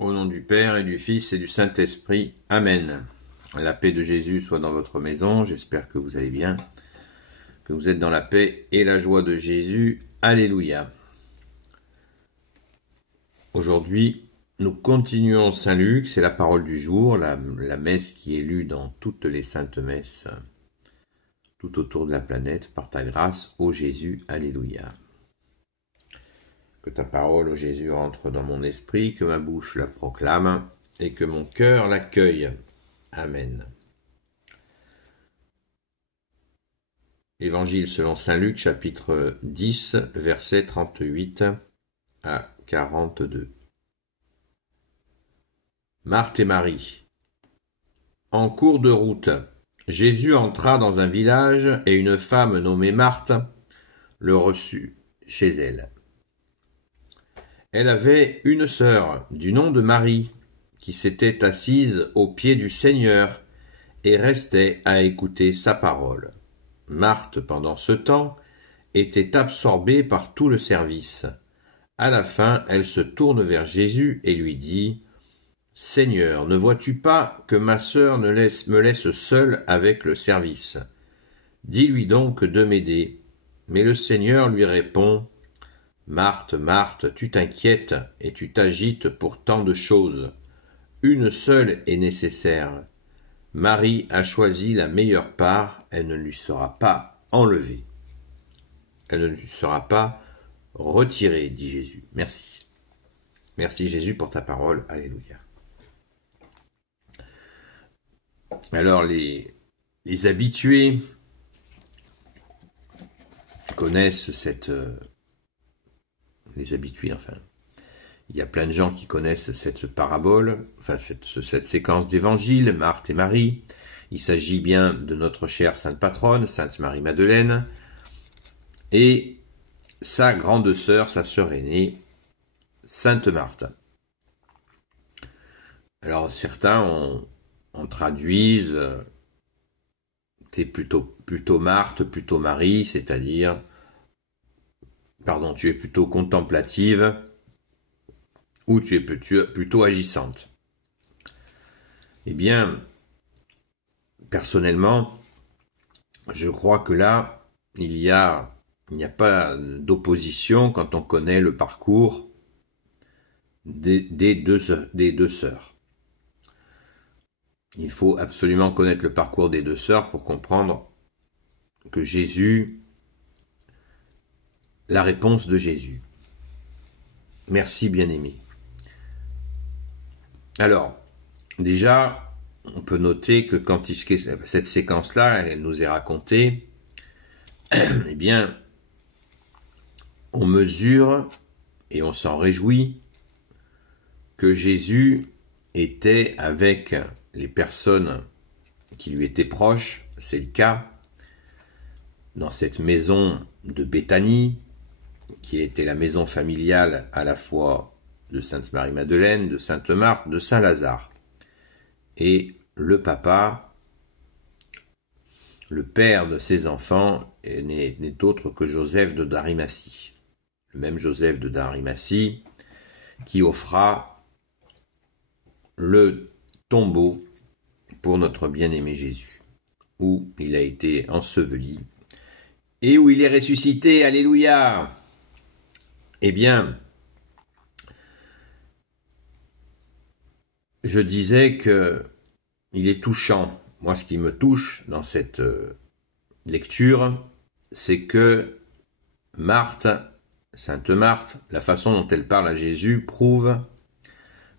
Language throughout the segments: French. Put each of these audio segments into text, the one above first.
Au nom du Père et du Fils et du Saint-Esprit. Amen. La paix de Jésus soit dans votre maison. J'espère que vous allez bien, que vous êtes dans la paix et la joie de Jésus. Alléluia. Aujourd'hui, nous continuons Saint Luc, c'est la parole du jour, la messe qui est lue dans toutes les saintes messes, tout autour de la planète, par ta grâce, ô Jésus. Alléluia. Que ta parole, ô Jésus, rentre dans mon esprit, que ma bouche la proclame, et que mon cœur l'accueille. Amen. Évangile selon saint Luc, chapitre 10, versets 38 à 42. Marthe et Marie. En cours de route, Jésus entra dans un village et une femme nommée Marthe le reçut chez elle. Elle avait une sœur du nom de Marie qui s'était assise aux pieds du Seigneur et restait à écouter sa parole. Marthe, pendant ce temps, était absorbée par tout le service. À la fin, elle se tourne vers Jésus et lui dit « Seigneur, ne vois-tu pas que ma sœur me laisse seule avec le service? Dis-lui donc de m'aider. » Mais le Seigneur lui répond « Marthe, Marthe, tu t'inquiètes et tu t'agites pour tant de choses. Une seule est nécessaire. Marie a choisi la meilleure part, elle ne lui sera pas enlevée. Elle ne lui sera pas retirée, dit Jésus. Merci. Merci Jésus pour ta parole. Alléluia. Alors les habitués connaissent les habitués, enfin. Il y a plein de gens qui connaissent cette parabole, enfin cette séquence d'évangile, Marthe et Marie. Il s'agit bien de notre chère sainte patronne, sainte Marie-Madeleine, et sa grande sœur, sa sœur aînée, sainte Marthe. Alors certains en traduisent t'es plutôt Marthe, plutôt Marie, c'est-à-dire tu es plutôt contemplative ou tu es plutôt agissante. Eh bien, personnellement, je crois que là, il n'y a pas d'opposition quand on connaît le parcours des deux sœurs. Il faut absolument connaître le parcours des deux sœurs pour comprendre que Jésus, la réponse de Jésus. Merci bien-aimé. Alors, déjà, on peut noter que quand cette séquence-là, elle nous est racontée, eh bien, on mesure et on s'en réjouit que Jésus était avec les personnes qui lui étaient proches, c'est le cas, dans cette maison de Béthanie, qui était la maison familiale à la fois de Sainte Marie-Madeleine, de Sainte Marthe, de Saint Lazare. Et le papa, le père de ses enfants, n'est autre que Joseph de d'Arimathie. Le même Joseph de d'Arimathie qui offra le tombeau pour notre bien-aimé Jésus, où il a été enseveli et où il est ressuscité. Alléluia! Eh bien, je disais que il est touchant. Moi, ce qui me touche dans cette lecture, c'est que Marthe, sainte Marthe, la façon dont elle parle à Jésus prouve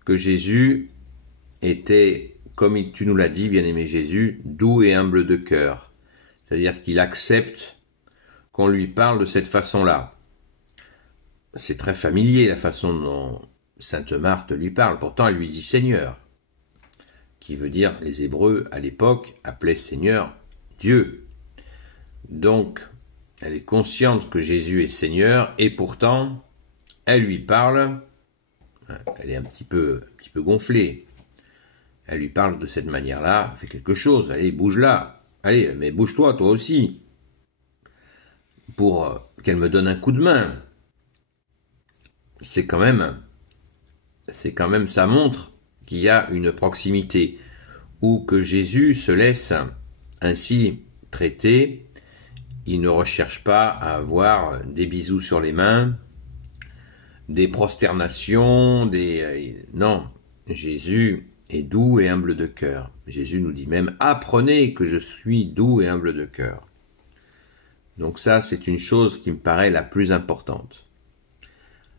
que Jésus était, comme tu nous l'as dit, bien-aimé Jésus, doux et humble de cœur. C'est-à-dire qu'il accepte qu'on lui parle de cette façon-là. C'est très familier la façon dont sainte Marthe lui parle. Pourtant, elle lui dit Seigneur, qui veut dire, les Hébreux à l'époque appelaient Seigneur Dieu. Donc, elle est consciente que Jésus est Seigneur et pourtant, elle lui parle, elle est un petit peu gonflée. Elle lui parle de cette manière-là, fais quelque chose, allez, bouge là, allez, mais bouge-toi, toi aussi, pour qu'elle me donne un coup de main. C'est quand même c'est quand même, ça montre qu'il y a une proximité, ou que Jésus se laisse ainsi traiter. Il ne recherche pas à avoir des bisous sur les mains, des prosternations, non, Jésus est doux et humble de cœur. Jésus nous dit même « Apprenez que je suis doux et humble de cœur ». Donc ça, c'est une chose qui me paraît la plus importante.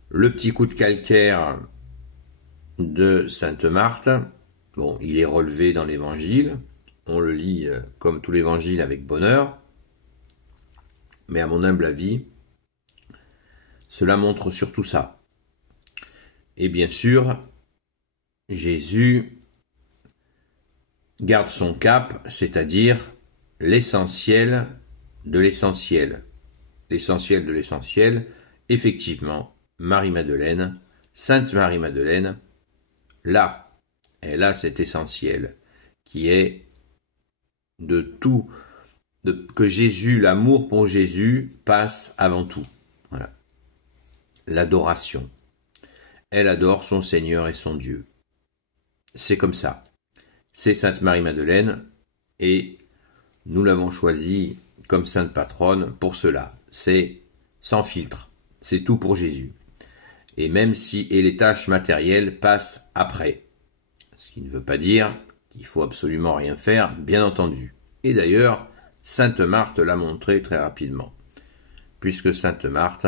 Le petit coup de calcaire de Sainte Marthe, bon, il est relevé dans l'Évangile, on le lit comme tout l'Évangile avec bonheur, mais à mon humble avis, cela montre surtout ça. Et bien sûr, Jésus garde son cap, c'est-à-dire l'essentiel de l'essentiel. L'essentiel de l'essentiel, effectivement, Marie-Madeleine, Sainte Marie-Madeleine, là, elle a cet essentiel qui est de tout, que Jésus, l'amour pour Jésus passe avant tout. Voilà. L'adoration. Elle adore son Seigneur et son Dieu. C'est comme ça. C'est Sainte Marie-Madeleine et nous l'avons choisie comme sainte patronne pour cela. C'est sans filtre. C'est tout pour Jésus. Et même si les tâches matérielles passent après. Ce qui ne veut pas dire qu'il faut absolument rien faire, bien entendu. Et d'ailleurs, Sainte Marthe l'a montré très rapidement. Puisque Sainte Marthe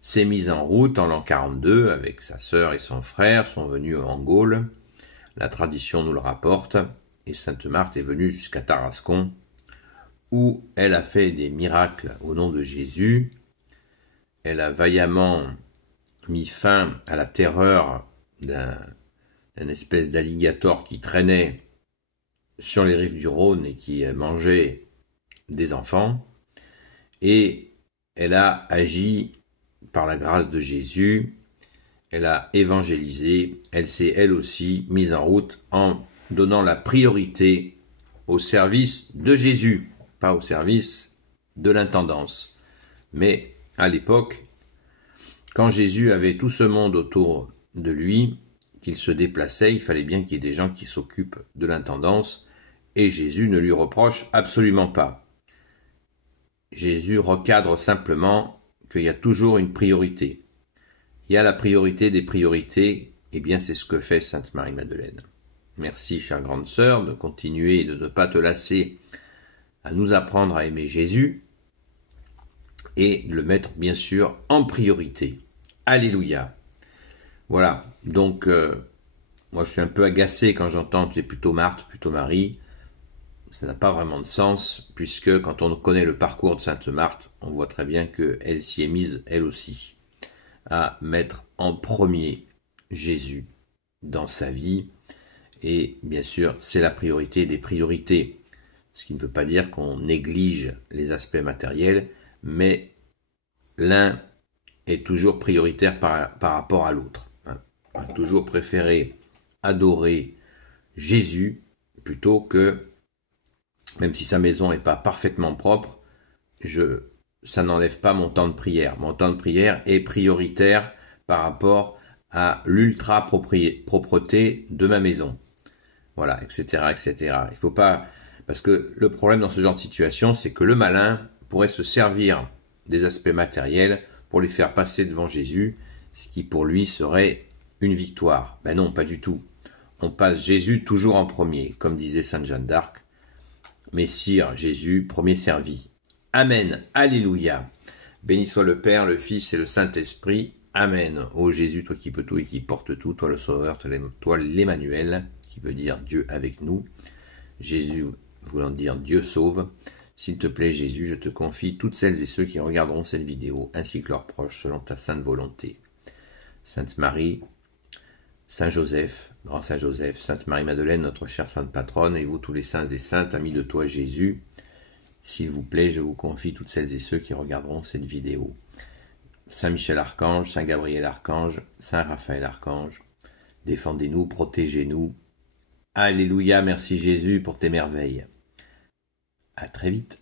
s'est mise en route en l'an 42 avec sa sœur et son frère, sont venus en Gaule. La tradition nous le rapporte. Et Sainte Marthe est venue jusqu'à Tarascon, où elle a fait des miracles au nom de Jésus. Elle a vaillamment mis fin à la terreur d'un espèce d'alligator qui traînait sur les rives du Rhône et qui mangeait des enfants. Et elle a agi par la grâce de Jésus, elle a évangélisé, elle s'est elle aussi mise en route en donnant la priorité au service de Jésus, pas au service de l'intendance. Mais à l'époque, quand Jésus avait tout ce monde autour de lui, qu'il se déplaçait, il fallait bien qu'il y ait des gens qui s'occupent de l'intendance, et Jésus ne lui reproche absolument pas. Jésus recadre simplement qu'il y a toujours une priorité. Il y a la priorité des priorités, et bien c'est ce que fait Sainte Marie-Madeleine. Merci, chère grande sœur, de continuer et de ne pas te lasser à nous apprendre à aimer Jésus et de le mettre bien sûr en priorité. Alléluia. Voilà, donc moi je suis un peu agacé quand j'entends tu es plutôt Marthe, plutôt Marie. Ça n'a pas vraiment de sens, puisque quand on connaît le parcours de Sainte Marthe, on voit très bien qu'elle s'y est mise, elle aussi, à mettre en premier Jésus dans sa vie. Et bien sûr, c'est la priorité des priorités. Ce qui ne veut pas dire qu'on néglige les aspects matériels, mais l'un est toujours prioritaire par rapport à l'autre. On a toujours préféré adorer Jésus plutôt que, même si sa maison n'est pas parfaitement propre, ça n'enlève pas mon temps de prière. Mon temps de prière est prioritaire par rapport à l'ultra-propreté de ma maison. Voilà, etc., etc. Il faut pas, parce que le problème dans ce genre de situation, c'est que le malin pourrait se servir des aspects matériels pour les faire passer devant Jésus, ce qui pour lui serait une victoire. Ben non, pas du tout. On passe Jésus toujours en premier, comme disait Sainte Jeanne d'Arc. Messire Jésus, premier servi. Amen. Alléluia. Béni soit le Père, le Fils et le Saint-Esprit. Amen. Ô Jésus, toi qui peux tout et qui portes tout, toi le Sauveur, toi l'Emmanuel, qui veut dire Dieu avec nous. Jésus voulant dire Dieu sauve. S'il te plaît Jésus, je te confie toutes celles et ceux qui regarderont cette vidéo, ainsi que leurs proches, selon ta sainte volonté. Sainte Marie, Saint Joseph, grand Saint Joseph, Sainte Marie-Madeleine, notre chère sainte patronne, et vous tous les saints et saintes, amis de toi Jésus, s'il vous plaît, je vous confie toutes celles et ceux qui regarderont cette vidéo. Saint Michel Archange, Saint Gabriel Archange, Saint Raphaël Archange, défendez-nous, protégez-nous. Alléluia, merci Jésus pour tes merveilles. À très vite.